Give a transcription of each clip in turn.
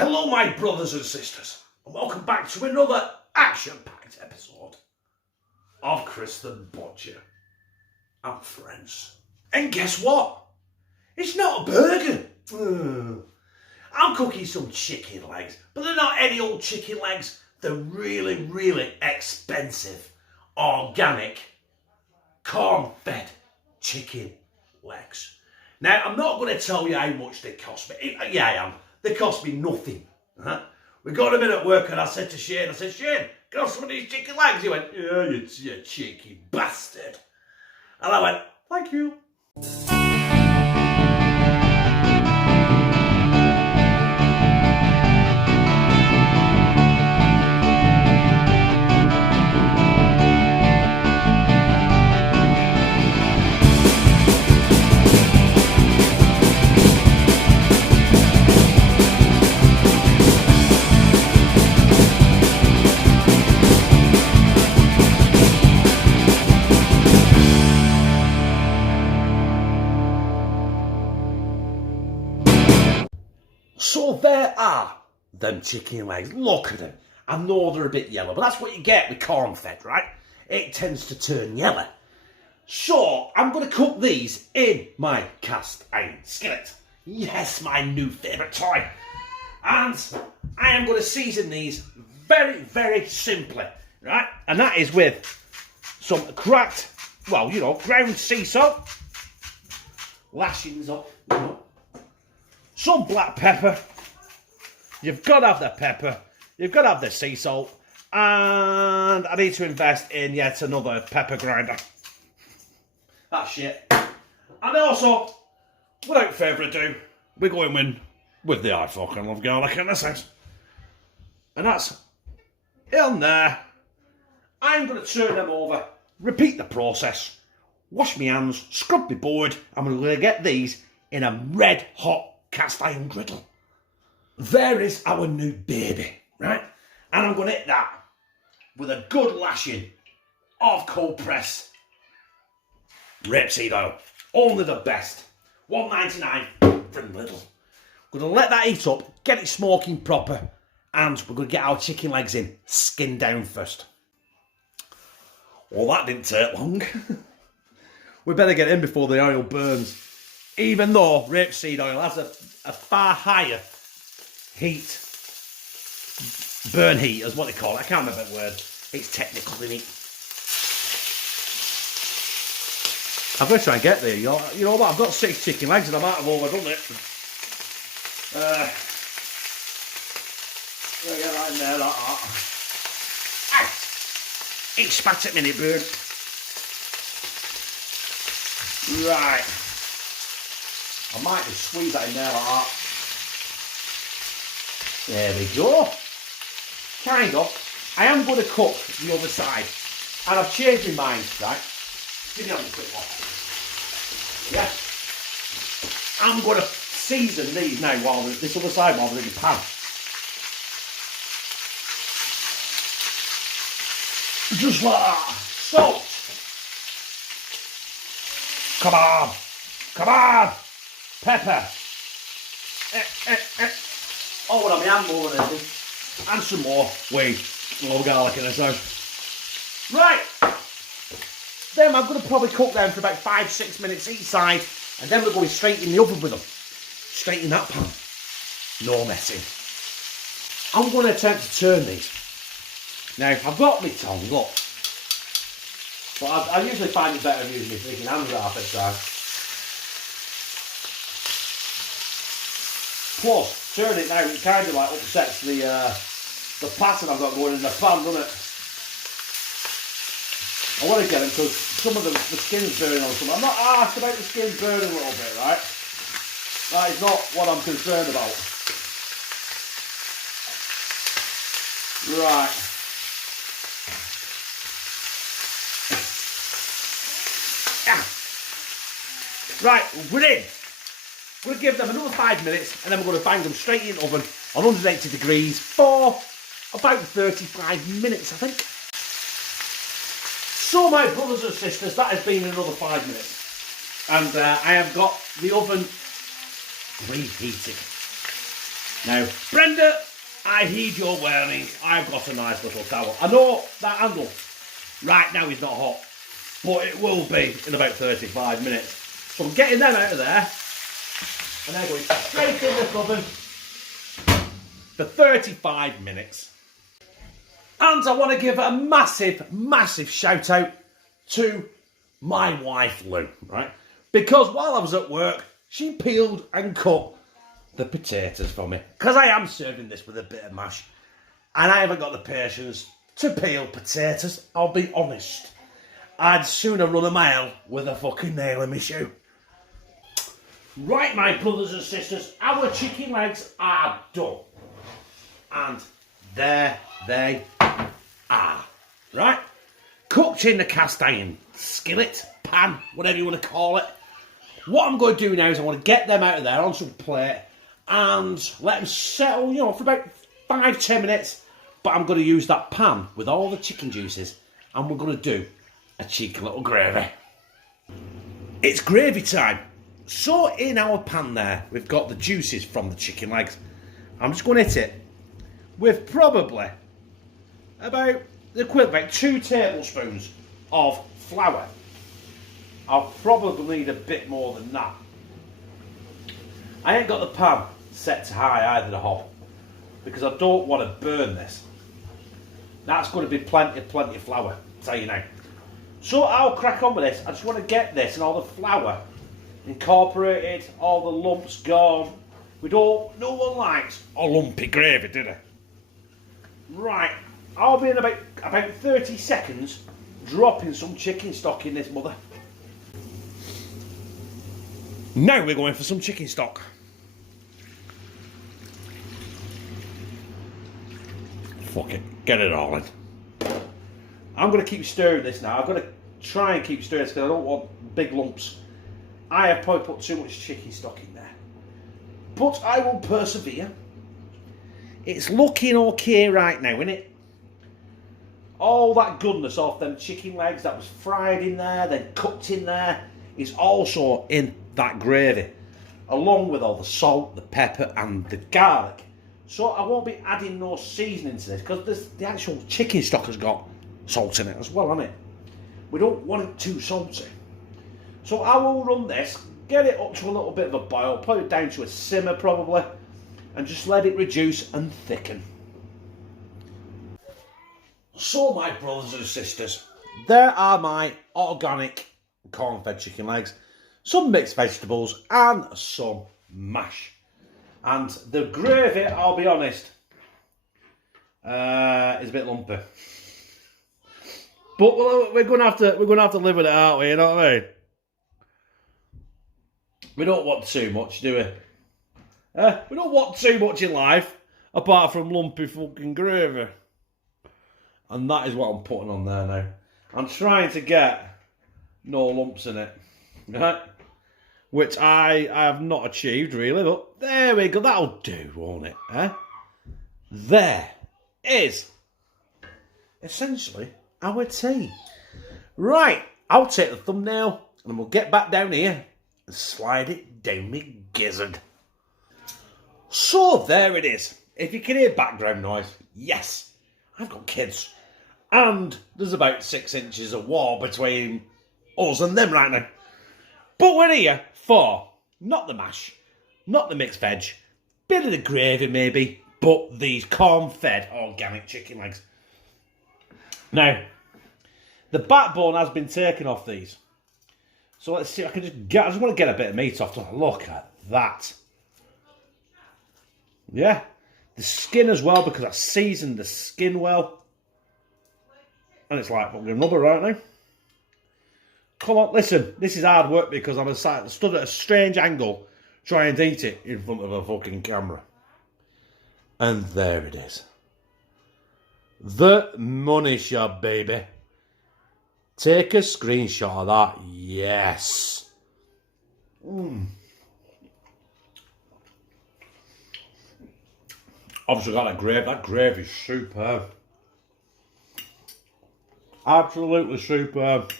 Hello my brothers and sisters, and welcome back to another action-packed episode of Chris the Butcher and Friends. And guess what? It's not a burger. I'm cooking some chicken legs, but they're not any old chicken legs. They're really, really expensive, organic, corn-fed chicken legs. Now, I'm not going to tell you how much they cost me. Yeah, I am. They cost me nothing. We got them in at work and I said to Shane, Shane, can I have some of these chicken legs? He went, yeah, you cheeky bastard. And I went, thank you. So there are them chicken legs. Look at them. I know they're a bit yellow, but that's what you get with corn-fed, right? It tends to turn yellow. So I'm going to cook these in my cast iron skillet. Yes, my new favourite toy. And I am going to season these very, very simply, right? And that is with some cracked, ground sea salt, lashings up, some black pepper. You've got to have the pepper. You've got to have the sea salt. And I need to invest in yet another pepper grinder. That's shit. And also, without further ado, we're going in with the I fucking love garlic in this house. And that's in there. I'm going to turn them over, repeat the process, wash my hands, scrub my board, and we're going to get these in a red hot cast iron griddle. There is our new baby, right? And I'm going to hit that with a good lashing of cold press rapeseed oil. Only the best. $1.99 from Lidl. We're going to let that heat up, get it smoking proper, and we're going to get our chicken legs in, skin down first. Well, that didn't take long. We better get in before the oil burns. Even though rapeseed oil has a far higher heat, burn heat is what they call it. I can't remember the word. It's technical, isn't it? I'm going to try and get there. You know what? I've got 6 chicken legs and I might have overdone it. Get that in there like that. Ah! Each spat at minute burn. Right. I might just squeeze that in there like that. There we go. Kind of. I am going to cook the other side. And I've changed my mind, right? Give me on the quick one. Yeah. I'm going to season these now while this other side while they're in the pan. Just like that. Salt. Come on. Come on. Pepper. Oh, what am I hand more than anything. And some more. Wait. Low garlic in this house. Right. Then I'm going to probably cook them for about 5-6 minutes each side. And then we're going straight in the oven with them. Straight in that pan. No messing. I'm going to attempt to turn these. Now, I've got my tongue, look. But I usually find it better using my freaking hands half the time. Plus, turn it now, it kind of like upsets the pattern I've got going in the pan, doesn't it? I want to get them because some of the skin's burning on some. I'm not arsed about the skin burning a little bit, right? That is not what I'm concerned about. Right. Right, we're in. We're going to give them another 5 minutes and then we're going to bang them straight in the oven on 180 degrees for about 35 minutes, I think. So my brothers and sisters, that has been another 5 minutes. And I have got the oven preheated. Now, Brenda, I heed your warning. I've got a nice little towel. I know that handle right now is not hot, but it will be in about 35 minutes. So I'm getting them out of there, and they're going straight in the oven for 35 minutes. And I want to give a massive, massive shout out to my wife Lou, right? Because while I was at work, she peeled and cut the potatoes for me. Because I am serving this with a bit of mash. And I haven't got the patience to peel potatoes, I'll be honest. I'd sooner run a mile with a fucking nail in my shoe. Right, my brothers and sisters, our chicken legs are done. And there they are. Right? Cooked in the cast iron skillet, pan, whatever you want to call it. What I'm going to do now is I want to get them out of there onto a plate and let them settle, you know, for about 5-10 minutes. But I'm going to use that pan with all the chicken juices and we're going to do a cheeky little gravy. It's gravy time. So in our pan there, we've got the juices from the chicken legs. I'm just going to hit it with probably about the equivalent, about 2 tablespoons of flour. I'll probably need a bit more than that. I ain't got the pan set to high either, the hob, because I don't want to burn this. That's going to be plenty of flour, I'll tell you now. So I'll crack on with this. I just want to get this and all the flour incorporated, all the lumps gone. No one likes a lumpy gravy, did I? Right, I'll be in about 30 seconds dropping some chicken stock in this mother. Now we're going for some chicken stock. Fuck it, get it all in. I'm going to keep stirring this now. I've got to try and keep stirring this because I don't want big lumps. I have probably put too much chicken stock in there. But I will persevere. It's looking okay right now, isn't it? All that goodness off them chicken legs that was fried in there, then cooked in there, is also in that gravy, along with all the salt, the pepper and the garlic. So I won't be adding no seasoning to this because the actual chicken stock has got salt in it as well, hasn't it? We don't want it too salty. So I will run this, get it up to a little bit of a boil, put it down to a simmer probably, and just let it reduce and thicken. So my brothers and sisters, there are my organic corn-fed chicken legs, some mixed vegetables and some mash. And the gravy, I'll be honest, is a bit lumpy. But we're going to have to live with it, aren't we? You know what I mean? We don't want too much, do we? We don't want too much in life, apart from lumpy fucking gravy. And that is what I'm putting on there now. I'm trying to get no lumps in it, right? Which I have not achieved really, but there we go. That'll do, won't it? There is essentially our tea. Right, I'll take the thumbnail and we'll get back down here and slide it down me gizzard. So there it is. If you can hear background noise, yes, I've got kids. And there's about 6 inches of wall between us and them right now. But we're here for not the mash, not the mixed veg, bit of the gravy maybe, but these corn-fed organic chicken legs. Now, the backbone has been taken off these. So let's see if I just want to get a bit of meat off. Look at that. Yeah. The skin as well, because I seasoned the skin well. And it's like, we're another right now. Come on, listen, this is hard work because I'm stood at a strange angle trying to eat it in front of a fucking camera. And there it is. The money shot, baby. Take a screenshot of that. Yes. Obviously got that gravy. That gravy is superb. Absolutely superb.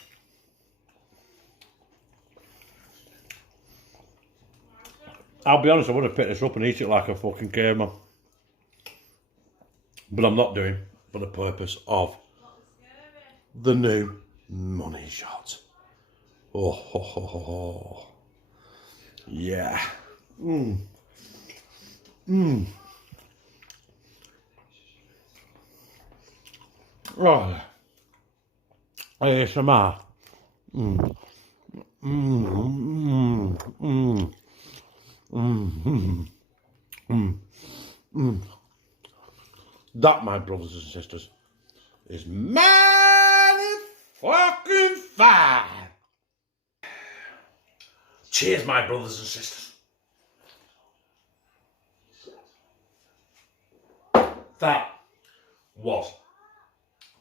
I'll be honest, I would have picked this up and eat it like a fucking caveman. But I'm not doing for the purpose of the new money shot. Oh, ho, ho, ho, ho. Yeah. Oh, ASMR. That, my brothers and sisters, is mighty fucking fine. Cheers, my brothers and sisters. That was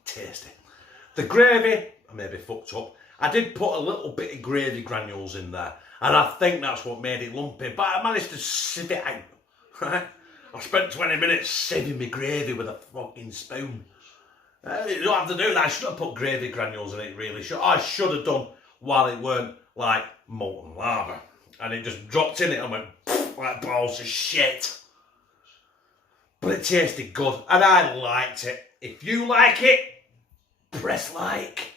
tasty. The gravy, I may be fucked up. I did put a little bit of gravy granules in there, and I think that's what made it lumpy, but I managed to sieve it out, right? I spent 20 minutes sieving my gravy with a fucking spoon. You don't have to do that. I should have put gravy granules in it, really. I should have done while it weren't like molten lava. And it just dropped in it and went like balls of shit. But it tasted good, and I liked it. If you like it, press like,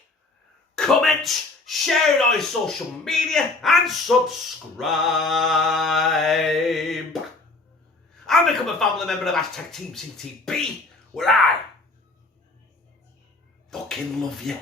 comment, share it on your social media, and subscribe. And become a family member of #TeamCTB, where I fucking love you.